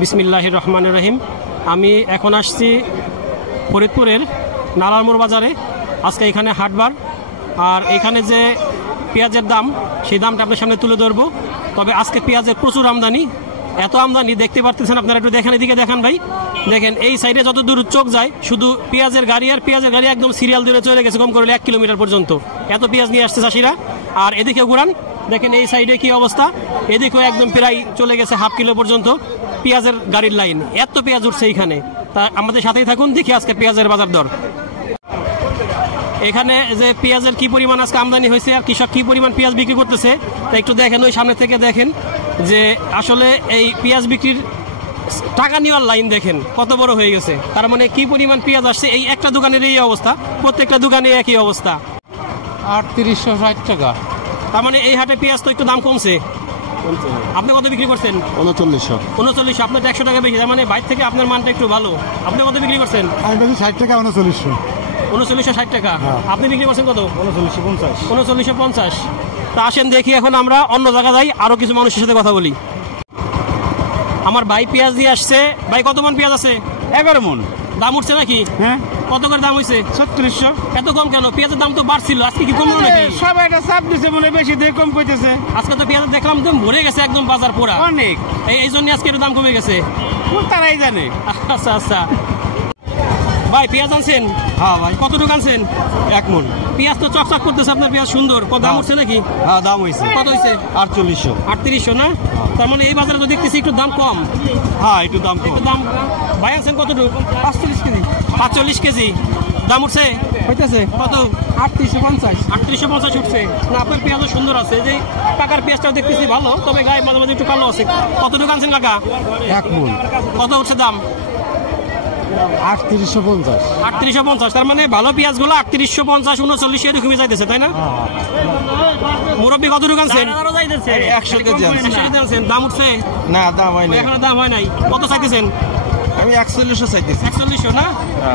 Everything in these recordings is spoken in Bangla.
বিসমিল্লাহির রহমানির রহিম। আমি এখন আসছি ফরিদপুরের নালারমোড় বাজারে। আজকে এখানে হাটবার, আর এখানে যে পেঁয়াজের দাম সেই দামটা আপনার সামনে তুলে ধরবো। তবে আজকে পেঁয়াজের প্রচুর আমদানি, এত আমদানি দেখতে পারতেছেন আপনারা, একটু দেখেন, এদিকে দেখান ভাই। দেখেন এই সাইডে যত দূর চোখ যায় শুধু পেঁয়াজের গাড়ি আর পেঁয়াজের গাড়ি, একদম সিরিয়াল ধরে চলে গেছে কম করে 1 কিলোমিটার পর্যন্ত। এত পেঁয়াজ নিয়ে আসছে চাষিরা। আর এদিকে ঘুরান, দেখেন এই সাইডে কি অবস্থা, এদিকেও একদম প্রায় চলে গেছে হাফ কিলো পর্যন্ত পেঁয়াজের গাড়ির লাইন। এত পেঁয়াজ উঠছে এইখানে। তা আমাদের সাথেই থাকুন, দেখি আজকে পেঁয়াজের বাজার দর। এখানে যে পেঁয়াজের কি পরিমাণ আজকে আমদানি হয়েছে আর কৃষক কি পরিমাণ পেঁয়াজ বিক্রি করতেছে তা একটু দেখেন। ওই সামনে থেকে দেখেন যে আসলে এই পেঁয়াজ বিক্রির টাকা নেওয়ার লাইন দেখেন কত বড় হয়ে গেছে। তার মানে কি পরিমাণ পেঁয়াজ আসছে। এই একটা দোকানের এই অবস্থা, প্রত্যেকটা দোকানে একই অবস্থা। 3860 টাকা। তার মানে এই হাটে পেঁয়াজ তো একটু দাম কমছে। আপনি কত বিক্রি করছেন? 3900। 3900। আপনার 100 টাকা বেশি, তার মানে বাইরে থেকে আপনার মানটা একটু ভালো। আপনি কত বিক্রি করছেন? আমি বেশি 60 টাকা। 3900। 3960 টাকা। আপনি বিক্রি করছেন কত? 3950। 3950। তা আসেন দেখি এখন আমরা অন্য জায়গা যাই, আরো কিছু মানুষের সাথে কথা বলি। আমার ভাই পেঁয়াজ দিয়ে আসছে। ভাই কত মন পেঁয়াজ আছে? 11 মন। দাম উঠছে নাকি? হ্যাঁ। কত করে দাম হয়েছে? 3600। এত কম কেন? পেঁয়াজের দাম তো বাড়ছিল, আজকে কি কমলো নাকি? সবাই এটা চাপ দিছে, মনে বেশি দিয়ে কম কইতেছে। আজকে তো পেঁয়াজ দেখলাম তো ভরে গেছে একদম বাজার পুরা অনেক, এই জন্য আজকে একটু দাম কমে গেছে। তারাই জানে। আচ্ছা আচ্ছা। ভাই পেঁয়াজ আনছেন? হ্যাঁ ভাই। কতটুকু আনছেন? 1 মন। পেঁয়াজ তো চকচক করতেছে, আপনার পেঁয়াজ সুন্দর। কত দাম উঠছে নাকি? হ্যাঁ দাম হইছে। কত হইছে? 4800। 3800 না? তার মানে এই বাজারে তো দেখতেছি একটু দাম কম। হ্যাঁ একটু দাম কম। একটু দাম। ভাই আনছেন কতটুকু? 45 কেজি। 45 কেজি। দাম উঠছে হইতেছে কত? 3850। 3850 উঠছে না? আপনার পেঁয়াজও সুন্দর আছে, যে টাকার পেঁয়াজটাও দেখতেছি ভালো, তবে গায়ে মাঝে মাঝে একটু কালো আছে। কতটুকু আনছেন কাকা? 1 মন। কত উঠছে দাম? 3850। 3850। তার মানে ভালো পেঁয়াজগুলো 3850, 39 এরকমই যাইতেছে, তাই না? মুরব্বী কতটুকু আনছেন? 100 কেজি আনছেন। দাম উঠছে না? দাম হয় না এখনো, দাম হয় নাই। কত চাইতেছেন? আমি 4100 চাইতেছি। 4100 না?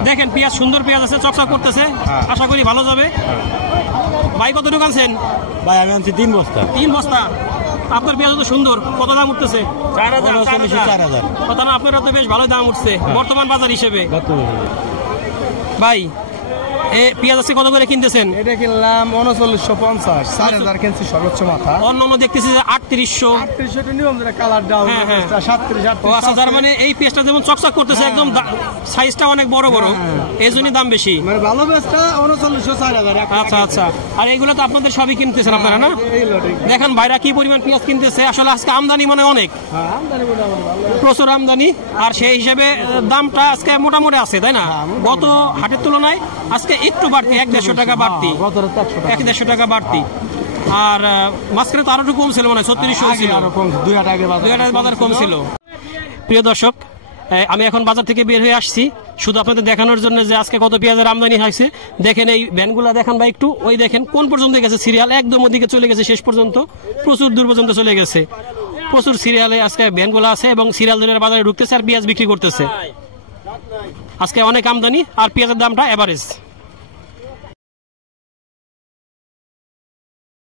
দেখেন পেঁয়াজ সুন্দর পেঁয়াজ আছে, চকচক করতেছে, আশা করি ভালো যাবে। ভাই কতটুকু আনছেন? ভাই আমি আনছি 3 বস্তা। 3 বস্তা। আপনার পেঁয়াজ তো সুন্দর। কত দাম উঠতেছে? 4000। কথা না, আপনার তো বেশ ভালো দাম উঠছে বর্তমান বাজার হিসেবে। ভাই পেঁয়াজ আছে কত করে কিনতেছেন? এটা কিনলাম 3950। 4000 কিনছি সর্বোচ্চ মাথা। অন্য দেখতেছি যে 3800। 3800 নিয়ম যেটা কালার ডাউন। 37। ও আচ্ছা, তার মানে এই পেঁয়াজটা যেমন চকচক করতেছে একদম, সাইজটা অনেক বড় বড়, এই জন্যই দাম বেশি। মানে ভালো পেঁয়াজটা 3900 4000। আচ্ছা আচ্ছা। আর এগুলো তো আপনাদের সবই কিনতেছেন আপনারা না? দেখেন ভাইরা কি পরিমাণ পেঁয়াজ কিনতেছে। আসলে আজকে আমদানি মানে অনেক, প্রচুর আমদানি। আর সেই হিসেবে দামটা আজকে মোটামুটি আছে, তাই না? গত হাটের তুলনায় আজকে একটু বাড়তি, 100-150 টাকা বাড়তি। 100-150 টাকা বাড়তি। আর মাঝখানে তো আরো একটু কম ছিল, মানে 3600 ছিল। 2 হাট আগে বাজার কম ছিল। প্রিয় দর্শক, আমি এখন বাজার থেকে বের হয়ে আসছি শুধু আপনাদের দেখানোর জন্য যে আজকে কত পেঁয়াজের আমদানি হয়েছে। দেখেন এই ভ্যানগুলা দেখান ভাই একটু, ওই দেখেন কোন পর্যন্ত গেছে সিরিয়াল, একদম ওদিকে চলে গেছে শেষ পর্যন্ত, প্রচুর দূর পর্যন্ত চলে গেছে। প্রচুর সিরিয়ালে আজকে ভ্যানগুলো আছে এবং সিরিয়াল ধরে বাজারে ঢুকতেছে আর পেঁয়াজ বিক্রি করতেছে। আজকে অনেক আমদানি আর পেঁয়াজের দামটা এভারেজ।